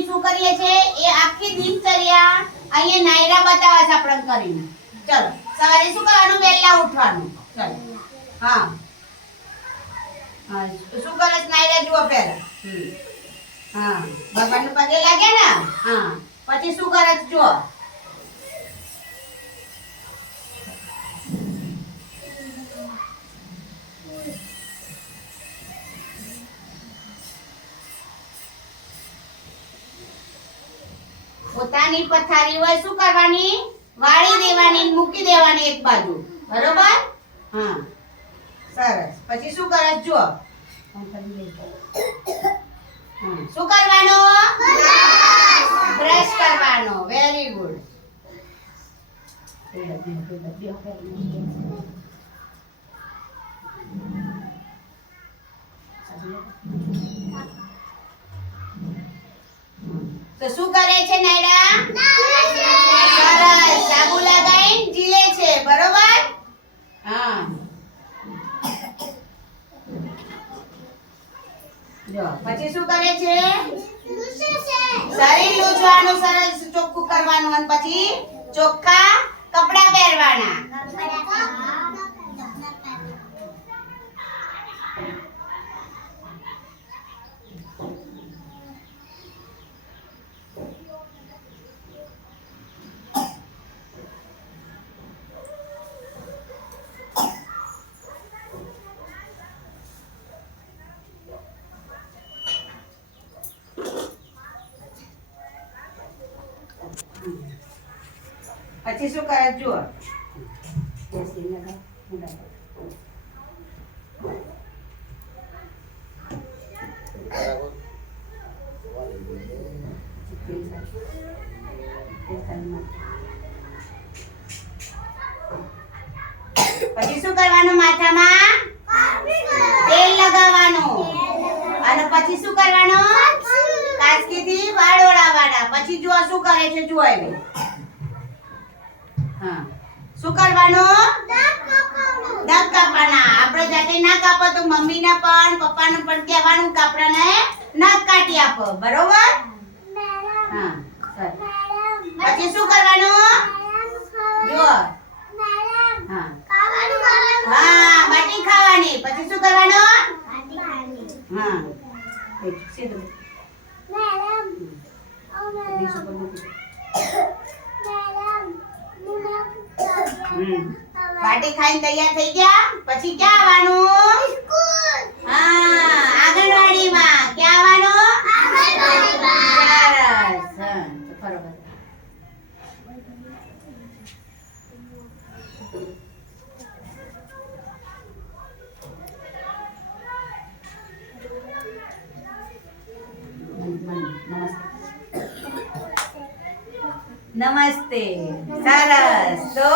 ઉઠીને શું કરીએ છે એ આખી દિનચર્યા અહીંયા નાયરા બતાવે છે આપણે કરીને. ચલો સવારે શું કરવાનું? વહેલા ઉઠવાનું. ચલો હા હા શું કરે છે નાયરા જુઓ પહેલા. હા ભગવાનને પગે લાગે ને. હા પછી શું કરે છે જુઓ. પોતાની પથારી હોય શું કરવાની? વાળી દેવાની, મૂકી દેવાની એક બાજુ. બરોબર? હા સરસ. પછી શું કરે જુઓ. શું કરવાનું? બ્રશ કરવાનો. Very good. તો શું કરે છે નાયડા? સરસ. સાબુ લગાવીને જીલે છે. બરોબર? હા જો પછી શું કરે છે? શરીર લૂછવાનું, સરસ ચોખ્ખું કરવાનું અને પછી ચોખ્ખા કપડા પહેરવાના. પછી શું કરે જુઓ. પછી શું કરવાનું? માથામાં તેલ લગાવવાનું અને પછી શું કરવાનું? કાચકીથી વાળ ઓળાવવાના. પછી જુઓ શું કરે છે જુઓ. એવી હા શું કરવાનું? નખ કાપવાના. આપણે જાતે ના કાપો તો મમ્મીને પણ પપ્પાને પણ કહેવાનું કે આપણને નખ કાઢી આપો. બરોબર? હા પછી શું કરવાનું? જુઓ હા હા બાટી ખાવાની. પછી શું કરવાનું? હા સીધું બાટી ખાઈને તૈયાર થઈ ગયા પછી ક્યાં આવવાનું? હા આંગણવાડીમાં. ક્યાં આવવાનું? સરસ. બરોબર. નમસ્તે. સરસ. તો